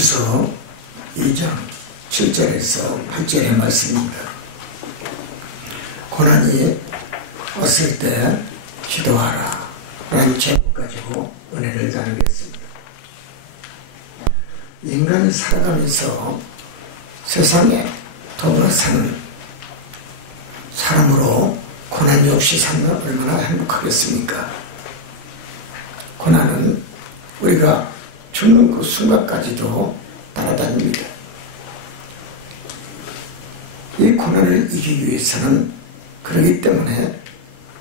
에베소서 2장 7절에서 8절의 말씀입니다. 고난이 왔을 때 기도하라 라는 제목 가지고 은혜를 나누겠습니다. 인간이 살아가면서 세상에 더불어 사는 사람으로 고난이 없이 살면 얼마나 행복하겠습니까? 고난은 우리가 죽는 그 순간까지도 따라다닙니다. 이 고난을 이기기 위해서는 그러기 때문에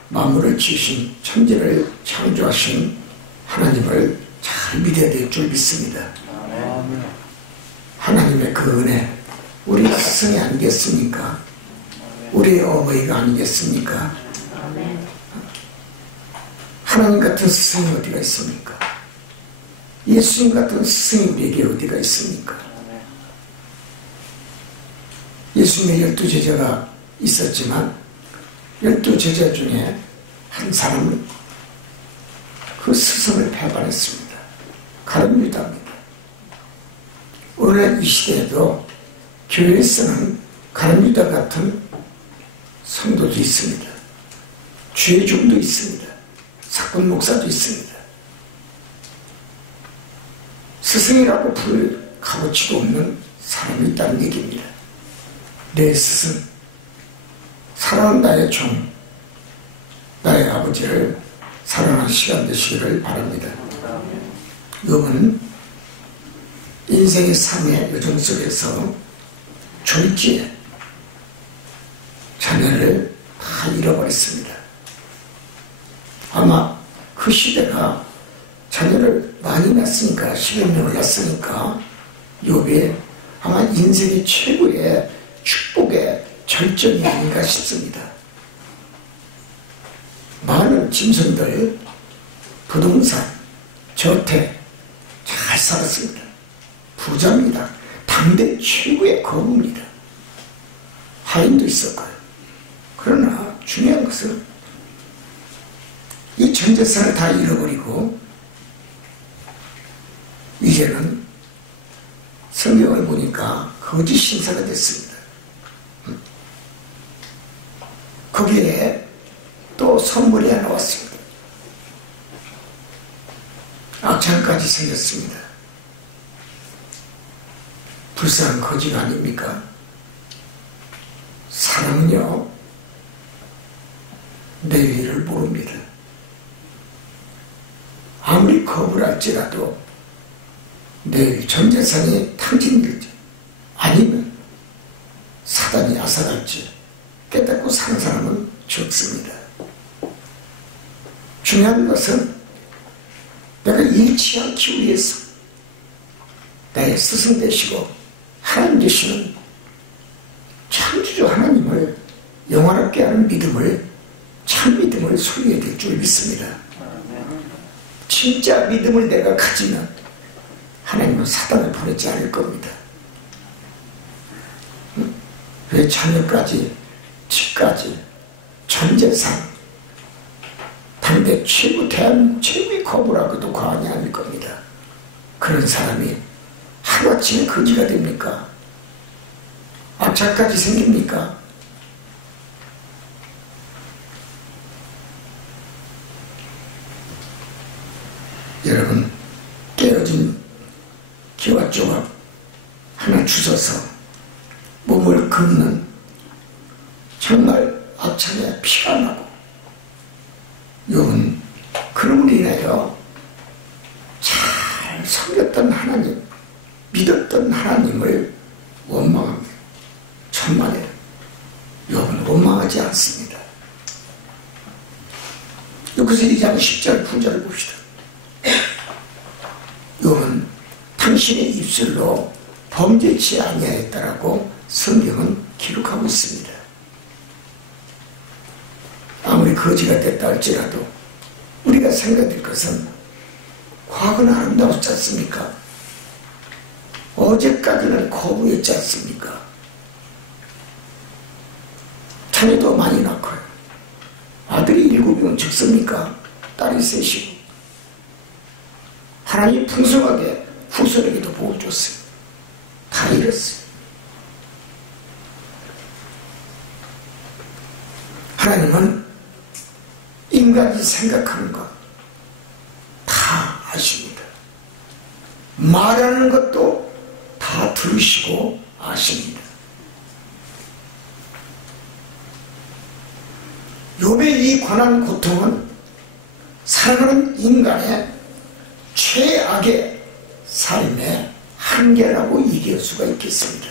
만물을 지으신 천지를 창조하신 하나님을 잘 믿어야 될 줄 믿습니다. 하나님의 그 은혜, 우리 스승이 아니겠습니까? 우리의 어머니가 아니겠습니까? 하나님 같은 스승이 어디가 있습니까? 예수님 같은 스승이 우리에게 어디가 있습니까? 예수님의 12제자가 있었지만 12제자 중에 한 사람은 그 스승을 배반했습니다. 가룟 유다입니다. 오늘 이 시대에도 교회에서는 가룟 유다 같은 성도도 있습니다. 주의종도 있습니다. 사건 목사도 있습니다. 스승이라고 부를 값어치도 없는 사람이 있다는 얘기입니다. 내 스승, 사랑하는 나의 종, 나의 아버지를 사랑하는 시간 되시기를 바랍니다. 욥은 인생의 삶의 여정 속에서 졸지에 자녀를 다 잃어버렸습니다. 아마 그 시대가 자녀를 많이 낳았으니까 10여 명을 낳았으니까 욥이 아마 인생의 최고의 축복의 절정이 아닌가 싶습니다. 많은 짐승들, 부동산, 저택 잘 살았습니다. 부자입니다. 당대 최고의 거부입니다. 하인도 있었고요. 그러나 중요한 것은 이 전 재산을 다 잃어버리고 이제는 성경을 보니까 거짓 신사가 됐습니다. 거기에 또 선물이 하나 왔습니다. 악창까지 생겼습니다. 불쌍한 거짓 아닙니까? 사람은요, 내일을 모릅니다. 아무리 겁을 할지라도 내일 전 재산이 탕진될지 아니면 사단이 앗아갈지 깨닫고 사는 사람은 적습니다. 중요한 것은 내가 잃지 않기 위해서 나의 스승 되시고 하나님 되시는 창조주 하나님을 영원하게 하는 믿음을, 참 믿음을 소유해야 될 줄 믿습니다. 진짜 믿음을 내가 가지면 하나님은 사단을 보내지 않을 겁니다. 왜 자녀까지, 집까지, 전 재산, 당대 최고, 대한민국 최고의 거부라고도 과언이 아닐 겁니다. 그런 사람이 하루아침에 거지가 됩니까? 악착까지 생깁니까? 여러분, 깨어진 기와 조각 하나 주워서 몸을 긁는 정말 악착에 피가 나고 욥은 그럼으로 인하여 잘 섬겼던 하나님, 믿었던 하나님을 원망합니다. 천만에 욥은 원망하지 않습니다. 여기서 2장 10절 9절을 봅시다. 욥은 당신의 입술로 범죄치 아니하였다라고 성경은 기록하고 있습니다. 아무리 거지가 됐다 할지라도 우리가 생각할 것은 과거는 아름다웠지 않습니까? 어제까지는 거부였지 않습니까? 자녀도 많이 낳고요. 아들이 7이면 적습니까? 딸이 셋이고 하나님 풍성하게 후손에게도 복을 줬어요. 다 잃었어요. 하나님은 인간이 생각하는 것 다 아십니다. 말하는 것도 다 들으시고 아십니다. 욥의 이 고난 고통은 살아가는 인간의 최악의 삶의 한계라고 얘기할 수가 있겠습니다.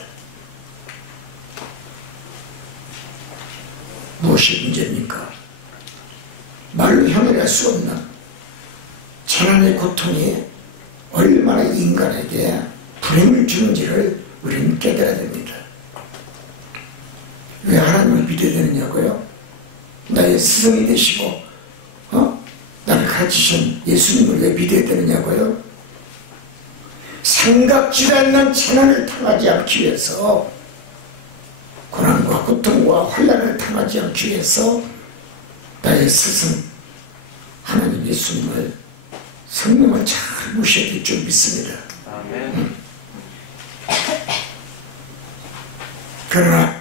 무엇이 문제입니까? 말로 형용할 수 없는 재난의 고통이 얼마나 인간에게 불행을 주는지를 우리는 깨달아야 됩니다. 왜 하나님을 믿어야 되느냐고요? 나의 스승이 되시고 나를 가르치신 예수님을 왜 믿어야 되느냐고요? 생각지도 않는 재난을 당하지 않기 위해서, 고난과 고통과 혼란을 당하지 않기 위해서 나의 스승 하나님 예수님을, 성령을 잘 모셔야 될 줄 믿습니다. 아멘. 그러나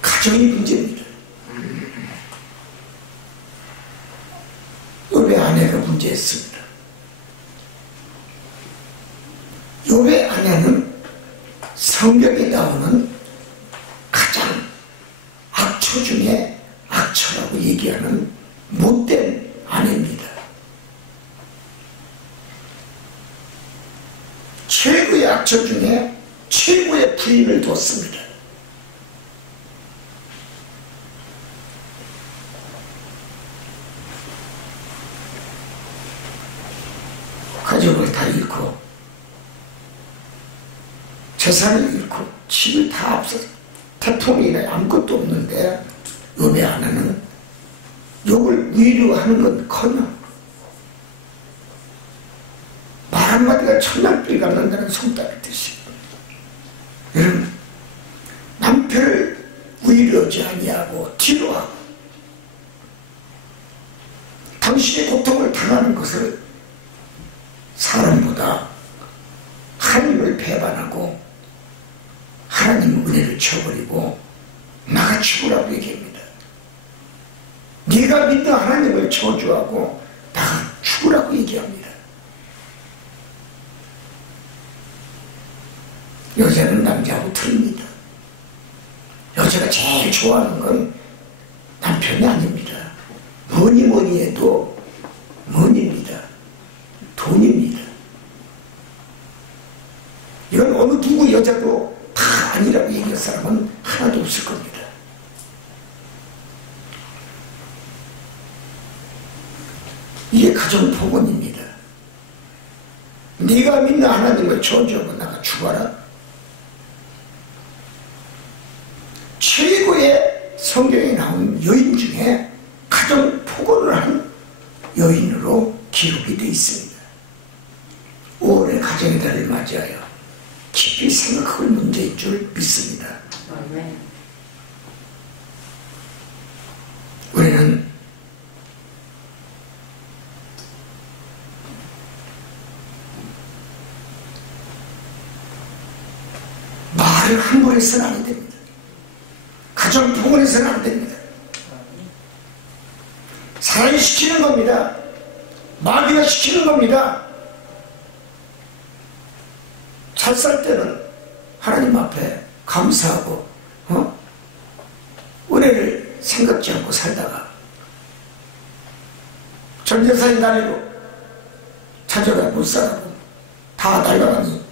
가정이 문제입니다. 욥의 아내가 문제였습니다. 욥의 아내는 성경에 나오는 가장 악처 중에 악처라고 얘기하는 못된 아내입니다. 최고의 악처 중에 최고의 부인을 뒀습니다. 가족을 다 잃고 재산을 잃고 집을 다 없어서 태풍이나 아무것도 없는데 욥의 아내는 욥을 위로하는 건커녕 말 한마디가 천냥불이 갚는다는 송따르듯이, 여러분, 남편을 위로하지 아니하고 뒤로하고 당신의 고통을 당하는 것을 사람보다 하나님을 배반하고 하나님 은혜를 쳐버리고 나가 죽으라고 얘기합니다. 네가 믿는 하나님을 저주하고 나가 죽으라고 얘기합니다. 여자는 남자하고 틀립니다. 여자가 제일 좋아하는 건 남편이 아닙니다. 뭐니 해도 money입니다. 돈입니다. 이건 어느 누구 여자도 다 아니라고 얘기할 사람은 하나도 없을 겁니다. 이게 가정 폭언입니다. 네가 믿는 하나님을 저주하고 나가 죽어라. 최고의 성경에 나온 여인 중에 가정 폭언을 한 여인으로 기록이 되어 있습니다. 5월의 가정의 달을 맞이하여 깊이 생각할 문제인 줄 믿습니다. 우리는 말을 함부로 해서는 안 됩니다. 가정 폭언해서는 안 됩니다. 사람이 시키는 겁니다. 마귀가 시키는 겁니다. 잘 살 때는 하나님 앞에 감사하고 은혜를 생각지 않고 살다가 전재산이 날리고 찾아가 못 살아고 다 날아가니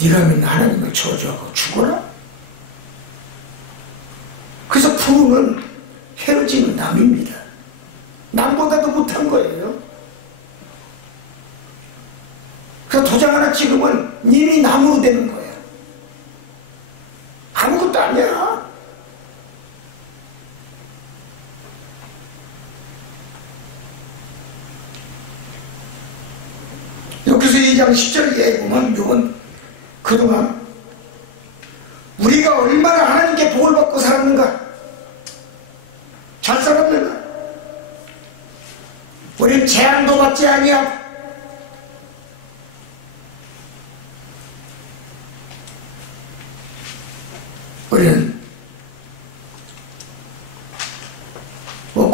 네가 믿는 하나님을 저주하고 죽어라. 그래서 부부는 헤어지는 남입니다. 남보다도 못한 거예요. 그래서 도장 하나 찍으면 이미 남으로 되는 거야. 아무것도 아니야. 여기서 2장 10절에 보면 욥은 그동안 우리가 얼마나 하나님께 복을 받고 살았는가, 잘 살았는가, 우리는 재앙도 받지 아니하고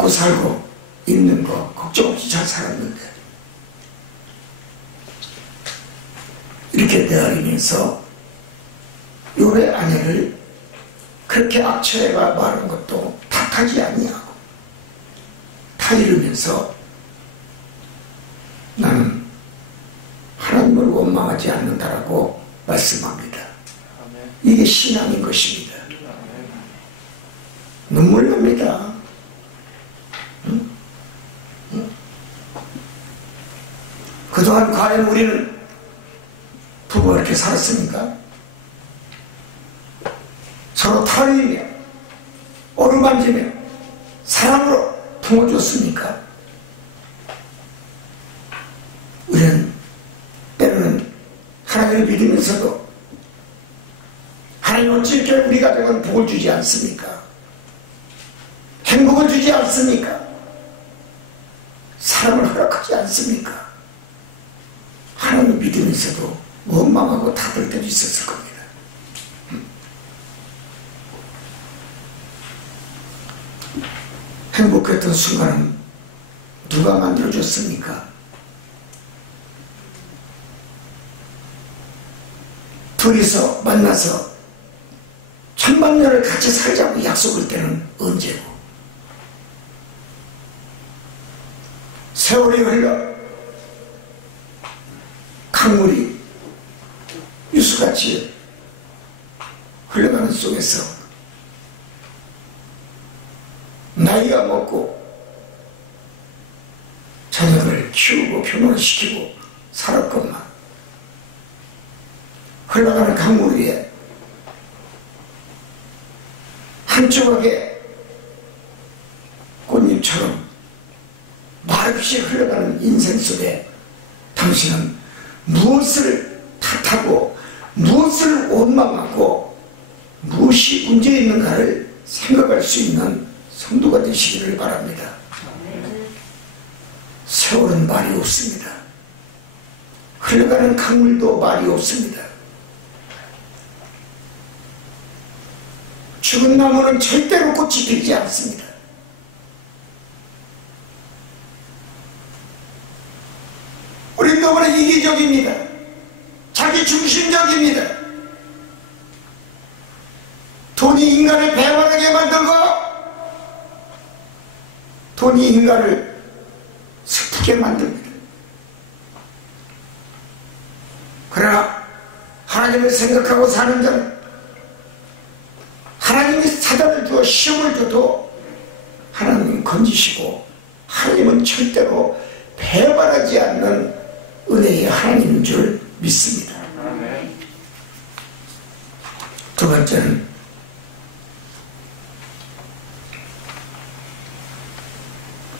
먹고 살고 있는 거 걱정 없이 잘 살았는데 이렇게 대하면서 요래 아내를 그렇게 악처해가 말한 것도 탓하지 아니하고 다 이루면서 나는 하나님을 원망하지 않는다라고 말씀합니다. 이게 신앙인 것입니다. 눈물 납니다. 응? 응? 그동안 과연 우리는 부부가 이렇게 살았습니까? 서로 타리며 어루만지며 사랑으로 품어줬습니까? 우리는 때로는 하나님을 믿으면서도 하나님 어찌 이렇게 우리 가정은 복을 주지 않습니까? 행복을 주지 않습니까? 사랑을 허락하지 않습니까? 하나님을 믿으면서도 원망하고 닫을 때도 있었을 겁니다. 행복했던 순간은 누가 만들어줬습니까? 둘이서 만나서 천만년을 같이 살자고 약속할 때는 언제고? 세월이 흘러 강물이 유수같이 흘러가는 속에서 나이가 먹고 자녀를 키우고 결혼시키고 살았건만 흘러가는 강물 위에 한 조각의 꽃잎처럼 말없이 흘러가는 인생 속에 당신은 무엇을 탓하고 무엇을 원망하고 무엇이 문제 있는가를 생각할 수 있는 성도가 되시기를 바랍니다. 세월은 말이 없습니다. 흘러가는 강물도 말이 없습니다. 죽은 나무는 절대로 꽃이 피지 않습니다. 우린 너무나 이기적입니다. 자기 중심적입니다. 돈이 인간을 배반하게 만들고 돈이 인간을 슬프게 만듭니다. 그러나 하나님을 생각하고 사는 자는 하나님이 사단을 주어 시험을 줘도 하나님은 건지시고 하나님은 절대로 배반하지 않는 은혜의 하나님인 줄 믿습니다. 두 번째는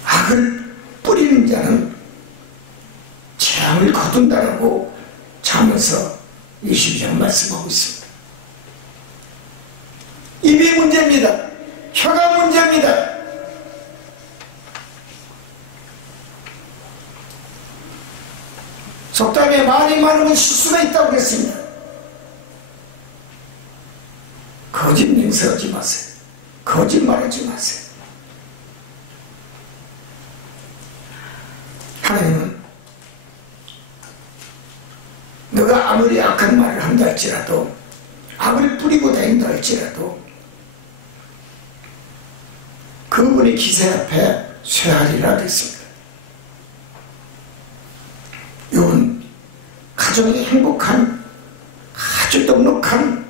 악을 뿌리는 자는 재앙을 거둔다라고 잠언서 22장 말씀하고 있습니다. 입이 문제입니다. 혀가 문제입니다. 속담에 말이 많으면 실수가 있다고 그랬습니다. 거짓 맹세하지 마세요. 거짓말하지 마세요. 하나님은 너가 아무리 악한 말을 한다 할지라도 악을 뿌리고 다닌다 할지라도 그분의 기세 앞에 쇠하리라 그랬습니다. 이건 가정이 행복한 아주 넉넉한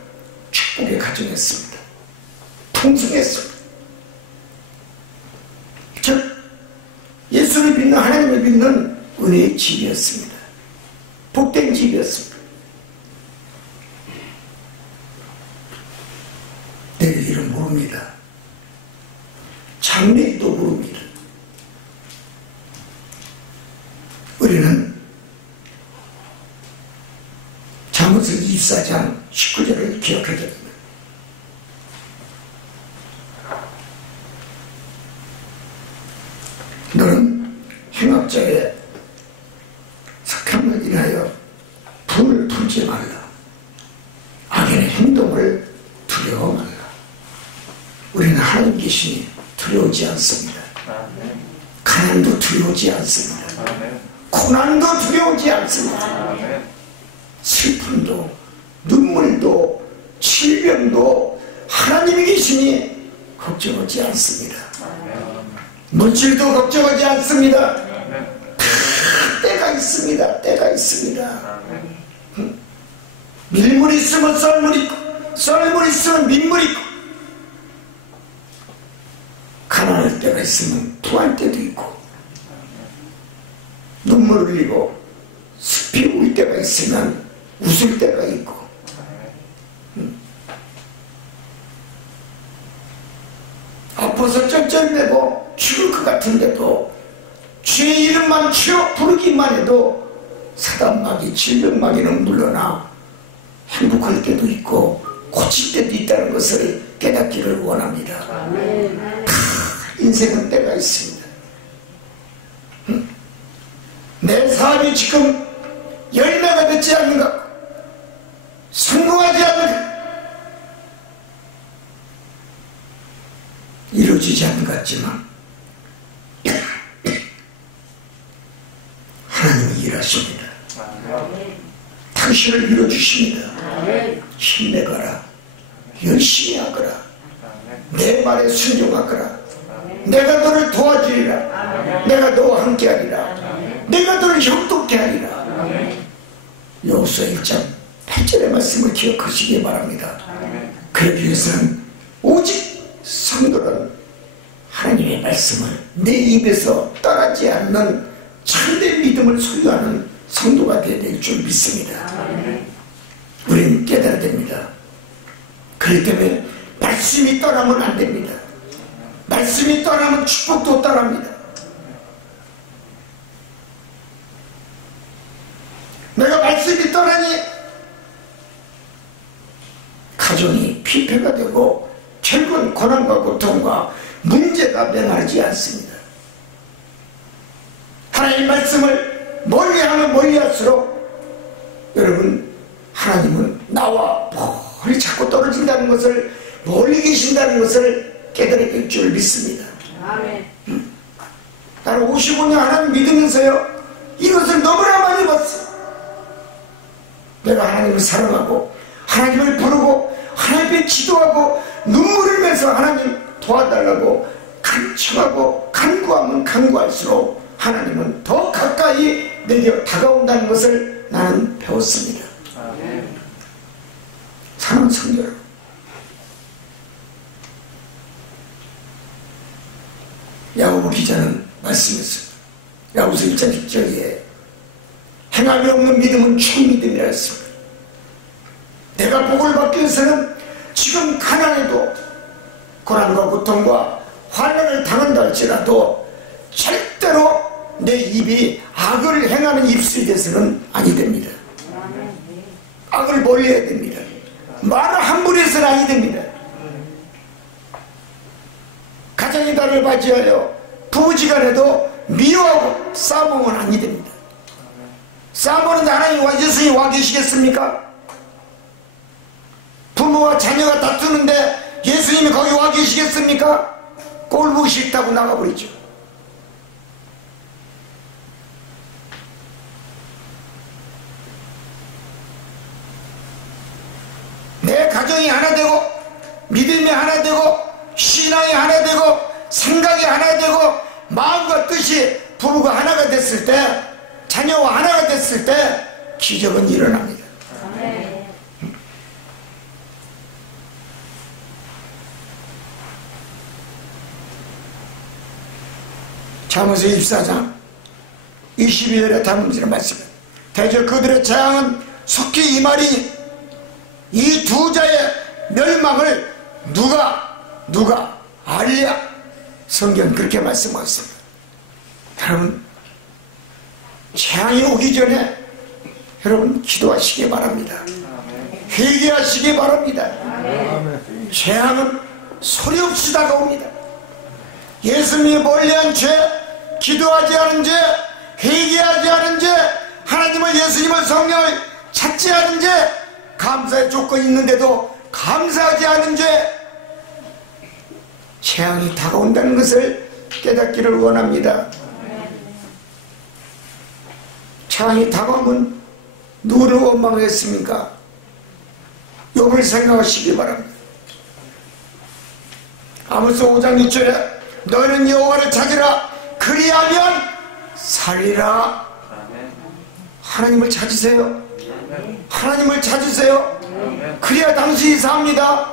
축복의 가정이었습니다. 풍성했습니다. 즉 예수를 믿는 하나님을 믿는 은혜의 집이었습니다. 복된 집이었습니다. 내일 일은 모릅니다. 장래도 모릅니다. 우리는 잠언서 24장 19절을 기억해야 됩니다. 너는 행악자의 석함을 인하여 분을 풀지 말라. 악인의 행동을 두려워 말라. 우리는 하나님 계시니 두려우지 않습니다. 가난도 두려우지 않습니다. 고난도 두려우지 않습니다. 슬픔도 눈물도 질병도 하나님이 계시니 걱정하지 않습니다. 물질도 걱정하지 않습니다. 다 때가 있습니다. 때가 있습니다. 밀물 있으면 썰물 있고 썰물 있으면 민물 있고 가난할 때가 있으면 부할 때도 있고 눈물 흘리고 숲이 울 때가 있으면 웃을 때가 있고 아파서 쩔쩔매고 죽을 것 같은데도 주의 이름만 치어 부르기만 해도 사단마귀 질병마귀는 물러나 행복할 때도 있고 고칠 때도 있다는 것을 깨닫기를 원합니다. 다 인생은 때가 있습니다. 내 사업이 지금 열매가 맺지 않는가, 성공하지 않는가, 이루어지지 않는 것 같지만 하나님이 일하십니다. 당신을 이루어주십니다. 힘내거라, 열심히 하거라, 내 말에 순종하거라, 내가 너를 도와주리라, 내가 너와 함께하리라, 내가 너를 형통케 하리라. 여호수아 1장 8절의 말씀을 기억하시기 바랍니다. 그러기 위해서는 오직 성도는 하나님의 말씀을 내 입에서 떠나지 않는 참된 믿음을 소유하는 성도가 되어야 될 줄 믿습니다. 우리는 깨달아야 됩니다. 그렇기 때문에 말씀이 떠나면 안 됩니다. 말씀이 떠나면 축복도 떠납니다. 내가 말씀이 떠나니 가정이 피폐가 되고 결국은 고난과 고통과 문제가 맹하지 않습니다. 하나님의 말씀을 멀리하면 멀리할수록 여러분, 하나님은 나와 멀리 자꾸 떨어진다는 것을, 멀리 계신다는 것을 깨달아야 될 줄 믿습니다. 나는 55년 하나님 믿으면서요, 이것을 너무나 많이 봤어. 내가 하나님을 사랑하고 하나님을 부르고 하나님께 기도하고 눈물을 흘면서 하나님 도와달라고 간청하고 간구하면 간구할수록 하나님은 더 가까이 내게 다가온다는 것을 나는 배웠습니다. 사랑하는 성도 여러분, 야고보 기자는 말씀했습니다. 야고보서 1장 10절에 행함이 없는 믿음은 충믿음이라 했습니다. 내가 복을 받기 위해서는 지금 가난해도 고난과 고통과 환난을 당한다 할지라도 절대로 내 입이 악을 행하는 입술이 돼서는 아니 됩니다. 악을 멀리해야 됩니다. 말을 함부로 해서는 아니 됩니다. 가정이 나를 맞이하여 부부지간에도 미워하고 싸움은 아니 됩니다. 싸움은 하나님과 예수님이 와 계시겠습니까? 부모와 자녀가 다투는데 예수님이 거기 와 계시겠습니까? 꼴보기 싫다고 나가버리죠. 내 가정이 하나 되고 믿음이 하나 되고 신앙이 하나 되고 생각이 하나 되고 마음과 뜻이 부부가 하나가 됐을 때, 자녀와 하나가 됐을 때 기적은 일어납니다. 잠언서 24장 22절에 담음지는 말씀은 대저 그들의 재앙은 속히 임하리니 이 두 자의 멸망을 누가 알랴. 성경 그렇게 말씀하고 있습니다. 여러분, 재앙이 오기 전에 여러분 기도하시기 바랍니다. 회개하시기 바랍니다. 재앙은 소리 없이 다가옵니다. 예수님이 멀리한 죄, 기도하지 않은 죄, 회개하지 않은 죄, 하나님을 예수님을 성령을 찾지 않은 죄, 감사의 조건이 있는데도 감사하지 않은 죄, 재앙이 다가온다는 것을 깨닫기를 원합니다. 재앙이 다가오면 누구를 원망했습니까? 욥을 생각하시기 바랍니다. 아모스 5장 6절에 너희는 여호와를 찾으라 그리하면 살리라. 하나님을 찾으세요. 하나님을 찾으세요. 그래야 당신이 삽니다.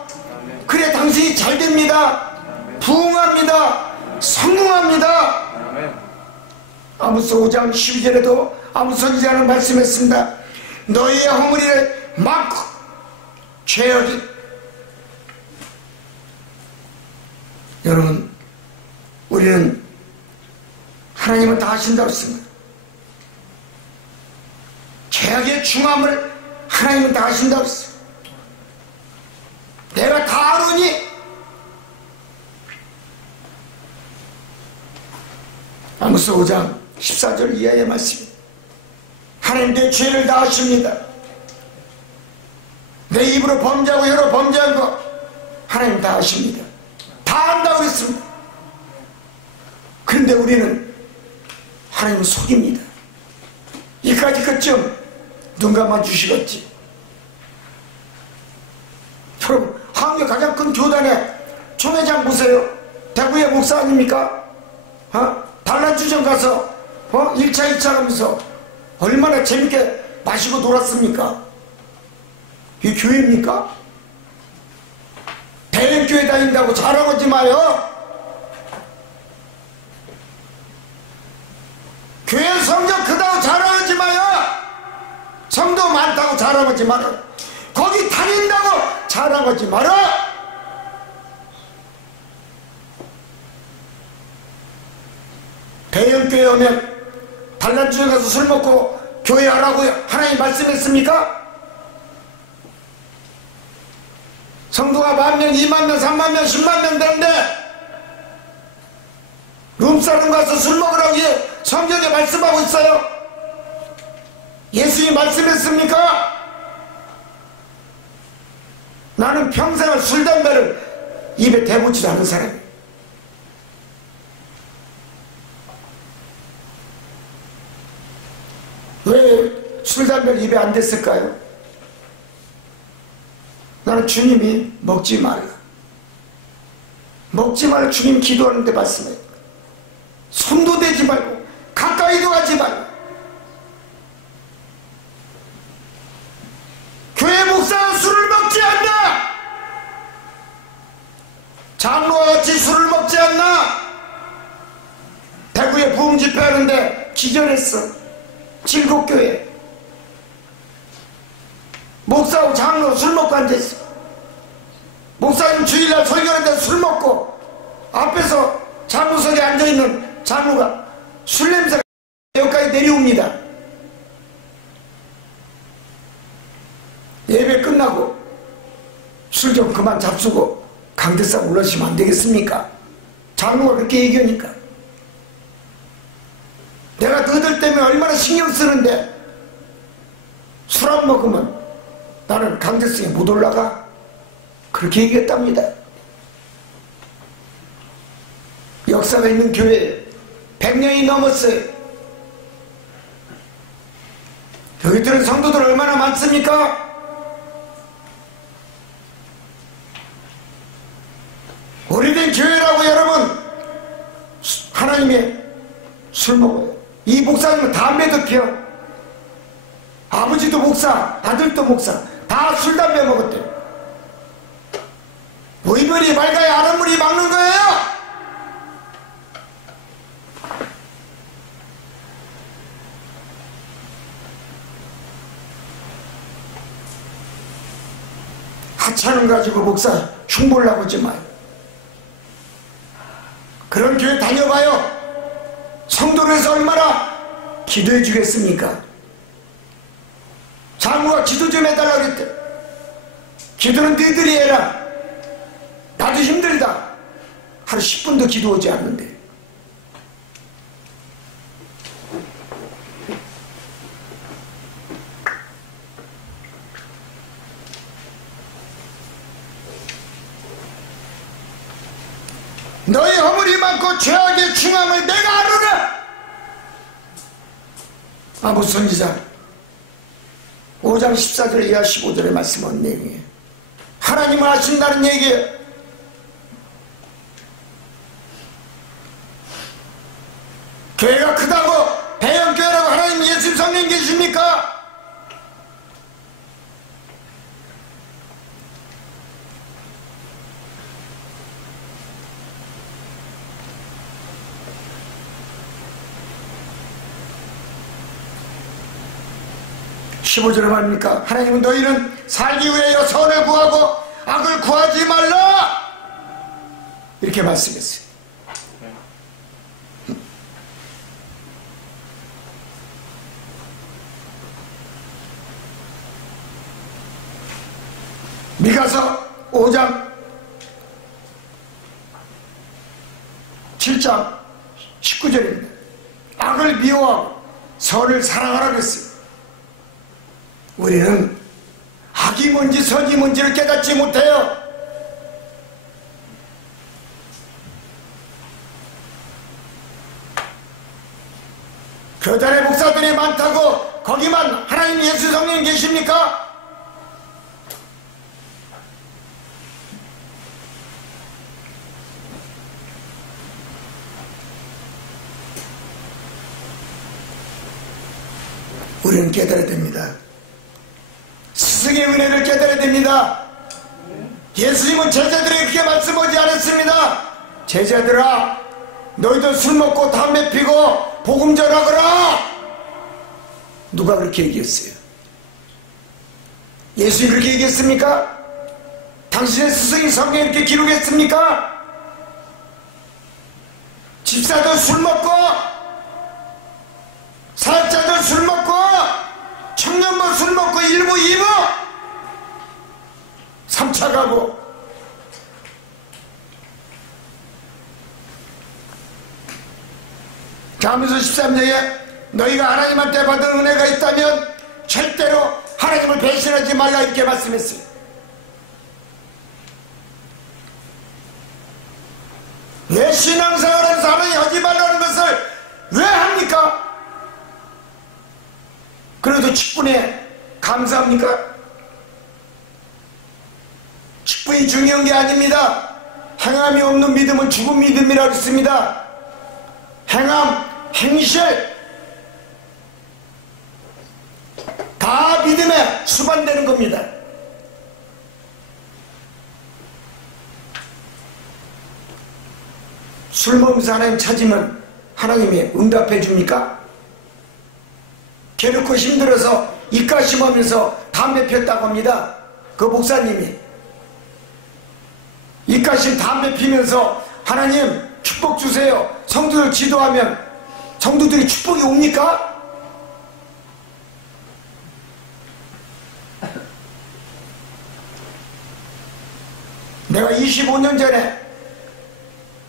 그래야 당신이 잘됩니다. 부흥합니다. 성공합니다. 아모스 5장 12절에도 아모스 선지자는 말씀했습니다. 너희의 허물이를 막고 죄악이. 여러분, 우리는 하나님은 다 하신다고 했습니다. 죄악의 중함을 하나님은 다 하신다고 했습니다. 내가 다 아노니. 아모스 5장 14절 이하의 말씀입니다. 하나님 내 죄를 다 아십니다. 내 입으로 범죄하고 혀로 범죄한 거 하나님 다 아십니다. 다 안다고 했습니다. 그런데 우리는 하나님을 속입니다. 이까지 끝쯤 눈 감아 주시겠지. 여러분, 한국의 가장 큰 교단의 총회장 보세요. 대구의 목사 아닙니까? 단란주점 가서 1차 2차 하면서 얼마나 재밌게 마시고 놀았습니까? 이게 교회입니까? 대형교회 다닌다고 자랑하지 마요. 교회 성적 크다고 자랑하지 마요. 성도 많다고 자랑하지 마라. 거기 다닌다고 자랑하지 마라. 대형교회 오면 단란주에 가서 술 먹고 교회하라고 하나님 말씀했습니까? 성도가 10,000명, 20,000명, 30,000명, 100,000명 되는데 룸사롱 가서 술 먹으라고 성경에 말씀하고 있어요. 예수님이 말씀했습니까? 나는 평생을 술, 담배를 입에 대보지도 않은 사람이에요. 왜 술, 담배를 입에 안 댔을까요? 나는 주님이 먹지 말라. 먹지 말라 주님 기도하는데 말씀해요. 손도 대지 말고 가까이도 가지 말고. 교회 목사는 술을 먹지 않나? 장로와 같이 술을 먹지 않나? 대구에 부흥 집회하는데 기절했어. 칠곡교회 목사하고 장로 술 먹고 앉아있어. 목사님 주일날 설교하는데 술 먹고 앞에서 장로석에 앉아있는 장로가 술 냄새가 여기까지 내려옵니다. 예배 끝나고 술 좀 그만 잡수고 강대상 올라오시면 안 되겠습니까? 장로가 그렇게 얘기하니까. 내가 너희들 때문에 얼마나 신경 쓰는데 술 안 먹으면 나는 강대상에 못 올라가. 그렇게 얘기했답니다. 역사가 있는 교회 100년이 넘었어요. 여기들은 성도들 얼마나 많습니까? 오래된 교회라고 여러분 하나님의 술 먹어요. 이 목사님은 담배도 피워. 아버지도 목사, 아들도 목사, 다 술, 담배 먹었대요. 의문이 맑아야 아는 물이 막는 거예요. 하찮은 가지고 목사 흉보려고 하지 마요. 그런 교회 다녀봐요. 성도를 해서 얼마나 기도해 주겠습니까? 장로가 기도 좀 해달라고 그랬대. 기도는 너희들이 해라. 나도 힘들다. 하루 10분도 기도하지 않는데. 너희 허물이 많고 죄악의 중함을 내가 아노라. 아모스 선지자 5장 14절 이하 15절의 말씀은 내용이에요. 하나님을 아신다는 얘기예요. 교회가 크다고, 배영교회라고 하나님 예수님 성령 계십니까? (15절에) 말입니까? 하나님은 너희는 살기 위하여 선을 구하고 악을 구하지 말라 이렇게 말씀했어요. 미가서 5장 7장 19절입니다. 악을 미워하고 선을 사랑하라고 했어요. 우리는 악이 뭔지 선이 뭔지를 깨닫지 못해요. 교단의 목사들이 많다고 거기만 하나님 예수 성령 계십니까? 우리는 깨달아야 됩니다. 스승의 은혜를 깨달아야 됩니다. 예수님은 제자들에게 그렇게 말씀하지 않았습니다. 제자들아, 너희들 술 먹고 담배 피고 복음 전하거라. 누가 그렇게 얘기했어요? 예수님이 그렇게 얘기했습니까? 당신의 스승이 성경에 이렇게 기록했습니까? 집사도 술 먹고, 사역자도 술 먹고, 청년부 술 먹고, 1부 2부 3차 가고, 잠언서 13장에 너희가 하나님한테 받은 은혜가 있다면 절대로 하나님을 배신하지 말라 이렇게 말씀했어요. 왜 신앙생활을 하나님 하지 말라는 것을 왜 합니까? 그래도 직분에 감사합니까? 직분이 중요한 게 아닙니다. 행함이 없는 믿음은 죽은 믿음이라고 했습니다. 행함, 행실 다 믿음에 수반되는 겁니다. 술 먹으면서 하나님 찾으면 하나님이 응답해 줍니까? 괴롭고 힘들어서 입가심하면서 담배 폈다고 합니다. 그 목사님이 입가심 담배 피면서 하나님 축복 주세요, 성도들 기도하면 성도들이 축복이 옵니까? 내가 25년 전에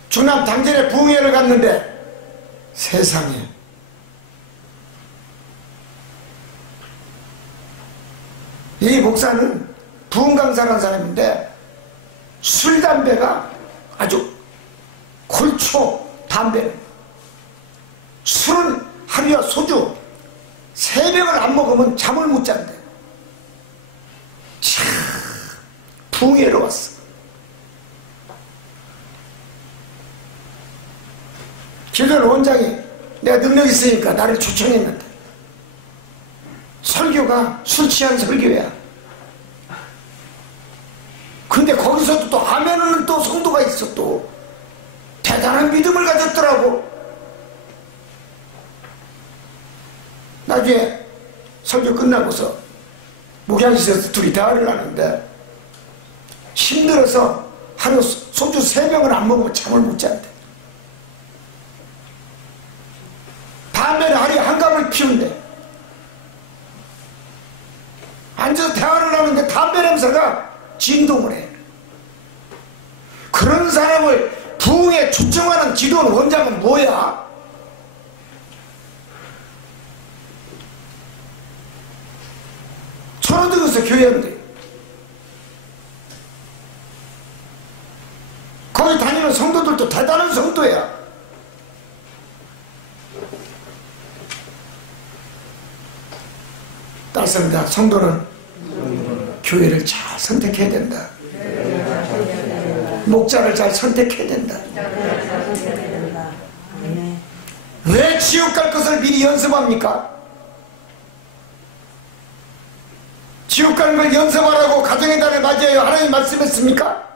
중남 당진에 부흥회를 갔는데 세상에 이 목사는 부흥 강사라는 사람인데 술 담배가 아주 골초 담배, 술은 하루에 소주 3병을 안 먹으면 잠을 못 잔대. 참 부흥회로 왔어. 기도원 원장이 내가 능력 있으니까 나를 초청했는데 설교가 술 취한 설교야. 근데 거기서도 또 하면은 또 성도가 있어. 또 대단한 믿음을 가졌더라고. 나중에 설교 끝나고서 목양실에서 둘이 대화를 하는데 힘들어서 하루 소주 3병을 안 먹으면 잠을 못 잔대. 담배를 하루에 한 갑을 피운대. 앉아서 대화를 하는데 담배 냄새가 진동을 해. 그런 사람을 부흥에 초청하는 기도원 원장은 뭐야? 초로등에서 교회인데 거기 다니는 성도들도 대단한 성도야. 맞습니다. 성도는 교회를 잘 선택해야 된다. 목자를 잘 선택해야 된다. 왜 지옥 갈 것을 미리 연습합니까? 지옥 가는 걸 연습하라고 가정의 달을 맞이하여 하나님 말씀했습니까?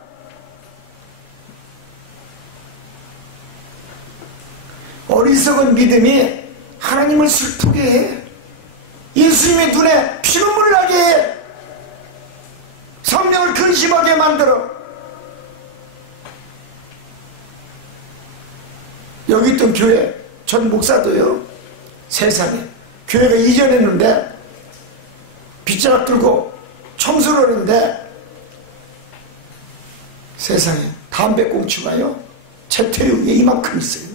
어리석은 믿음이 하나님을 슬프게 해. 예수님의 눈에 피눈물 나게 해. 성령을 근심하게 만들어. 여기 있던 교회 전 목사도요, 세상에 교회가 이전했는데 빗자락 들고 청소를 하는데 세상에 담배꽁초가요 재태리 위에 이만큼 있어요.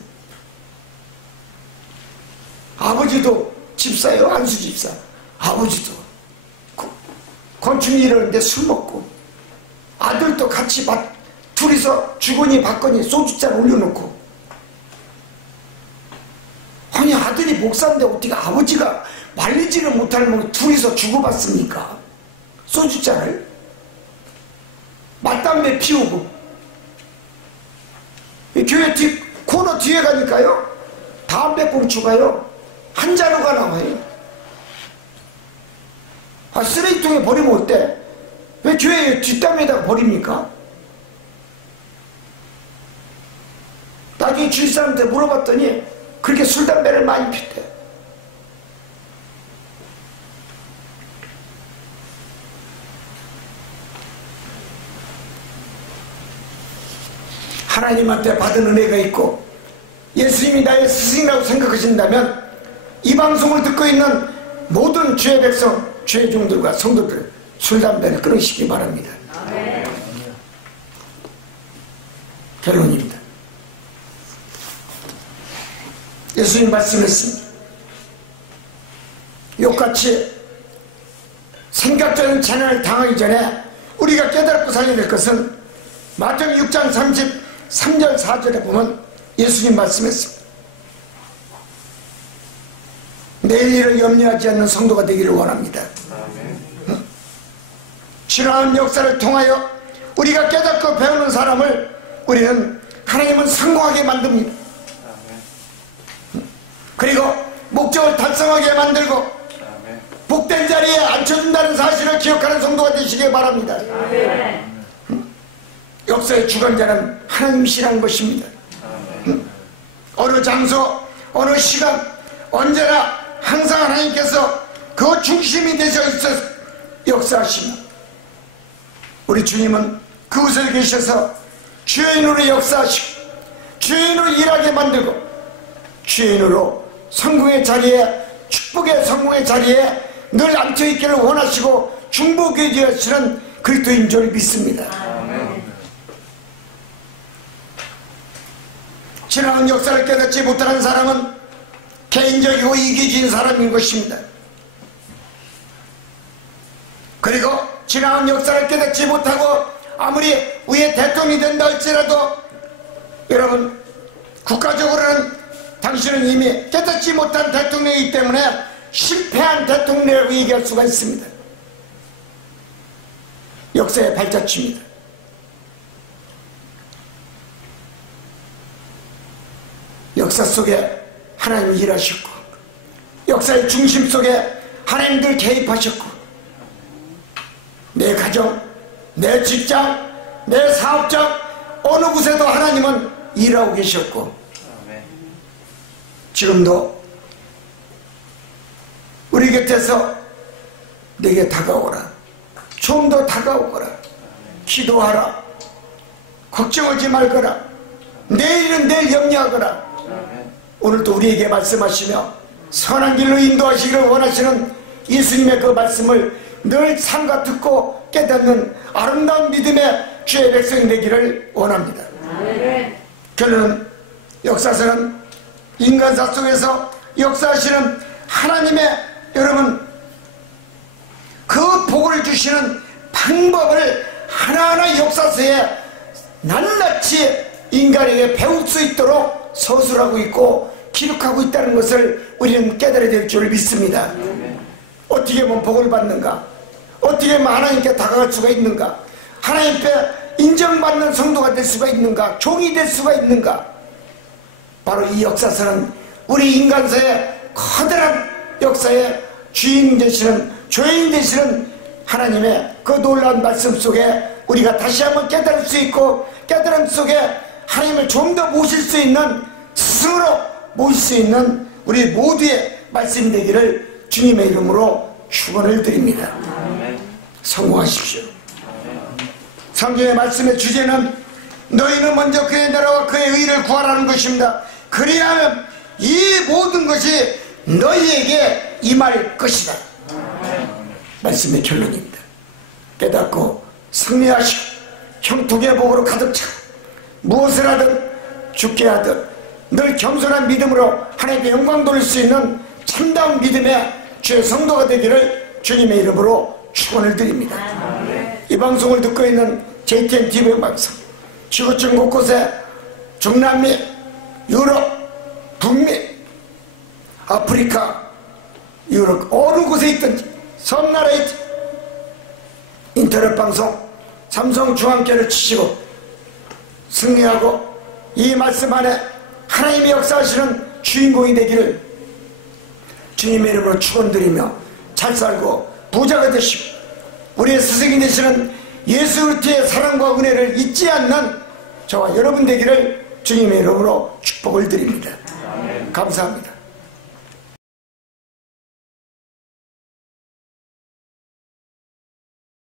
아버지도 집사예요. 안수 집사. 아버지도 건축 일하는데 술 먹고, 아들도 같이 둘이서 주거니 받거니 소주잔 올려놓고. 아니 아들이 목사인데 어떻게 아버지가 말리지를 못할 놈을 둘이서 주고받습니까? 소주잔을 맞담배 피우고. 이 교회 코너 뒤에 가니까요 담배꽁초가요 한 자루가 나와요. 아, 쓰레기통에 버리면 어때? 왜 교회 뒷담에다가 버립니까? 나중에 주위 사람한테 물어봤더니 그렇게 술, 담배를 많이 피대. 하나님한테 받은 은혜가 있고 예수님이 나의 스승이라고 생각하신다면 이 방송을 듣고 있는 모든 주의 백성, 주의 종들과 성도들 술, 담배를 끊으시기 바랍니다. 아멘. 결론입니다. 예수님 말씀했습니다. 욕같이 생각적인 재난을 당하기 전에 우리가 깨닫고 살려야 될 것은 마태복음 6장 33절 4절에 보면 예수님 말씀했습니다. 내일 일을 염려하지 않는 성도가 되기를 원합니다. 응? 지나온 역사를 통하여 우리가 깨닫고 배우는 사람을 우리는 하나님은 성공하게 만듭니다. 그리고 목적을 달성하게 만들고 복된 자리에 앉혀준다는 사실을 기억하는 성도가 되시길 바랍니다. 역사의 주관자는 하나님이시라는 것입니다. 어느 장소, 어느 시간, 언제나 항상 하나님께서 그 중심이 되셔 있어서 역사하십니다. 우리 주님은 그곳에 계셔서 주인으로 역사하시고 주인으로 일하게 만들고 주인으로 성공의 자리에, 축복의 성공의 자리에 늘 앉혀있기를 원하시고 중보해 주시는 그리스도인 줄 믿습니다. 지나간 역사를 깨닫지 못하는 사람은 개인적이고 이기주의인 사람인 것입니다. 그리고 지나간 역사를 깨닫지 못하고 아무리 위에 대통령이 된다 할지라도 여러분 국가적으로는 당신은 이미 깨닫지 못한 대통령이기 때문에 실패한 대통령이라고 얘기할 수가 있습니다. 역사의 발자취입니다. 역사 속에 하나님이 일하셨고 역사의 중심 속에 하나님들 개입하셨고 내 가정, 내 직장, 내 사업장 어느 곳에도 하나님은 일하고 계셨고 지금도 우리 곁에서 내게 다가오라, 좀 더 다가오거라, 기도하라, 걱정하지 말거라, 내일은 내일 염려하거라. 오늘도 우리에게 말씀하시며 선한 길로 인도하시기를 원하시는 예수님의 그 말씀을 늘 삼가 듣고 깨닫는 아름다운 믿음의 주의 백성이 되기를 원합니다. 결론은 역사서는 인간사 속에서 역사하시는 하나님의 여러분 그 복을 주시는 방법을 하나하나 역사서에 낱낱이 인간에게 배울 수 있도록 서술하고 있고 기록하고 있다는 것을 우리는 깨달아야 될 줄 믿습니다. 어떻게 하면 복을 받는가? 어떻게 하면 하나님께 다가갈 수가 있는가? 하나님께 인정받는 성도가 될 수가 있는가? 종이 될 수가 있는가? 바로 이 역사서는 우리 인간사의 커다란 역사의 주인 되시는, 조인 되시는 하나님의 그 놀라운 말씀 속에 우리가 다시 한번 깨달을 수 있고, 깨달음 속에 하나님을 좀 더 모실 수 있는, 스스로 모실 수 있는 우리 모두의 말씀이 되기를 주님의 이름으로 축원을 드립니다. 성공하십시오. 성경의 말씀의 주제는 너희는 먼저 그의 나라와 그의 의를 구하라는 것입니다. 그리하면 이 모든 것이 너희에게 임할 것이다. 말씀의 결론입니다. 깨닫고 승리하시고 형통의 복으로 가득 차 무엇을 하든 죽게 하든 늘 겸손한 믿음으로 하나님께 영광 돌릴 수 있는 참다운 믿음의 주의 성도가 되기를 주님의 이름으로 축원을 드립니다. 이 방송을 듣고 있는 JTN-TV 방송, 지구촌 곳곳에 중남미, 유럽, 북미, 아프리카, 유럽 어느 곳에 있든지 섬나라에 있든지 인터넷 방송 삼성 중앙교를 치시고 승리하고 이 말씀 안에 하나님의 역사하시는 주인공이 되기를 주님의 이름으로 축원드리며 잘 살고 부자가 되시고 우리의 스승이 되시는 예수 그리스도의 사랑과 은혜를 잊지 않는 저와 여러분 되기를 주님의 이름으로 축복을 드립니다. 감사합니다.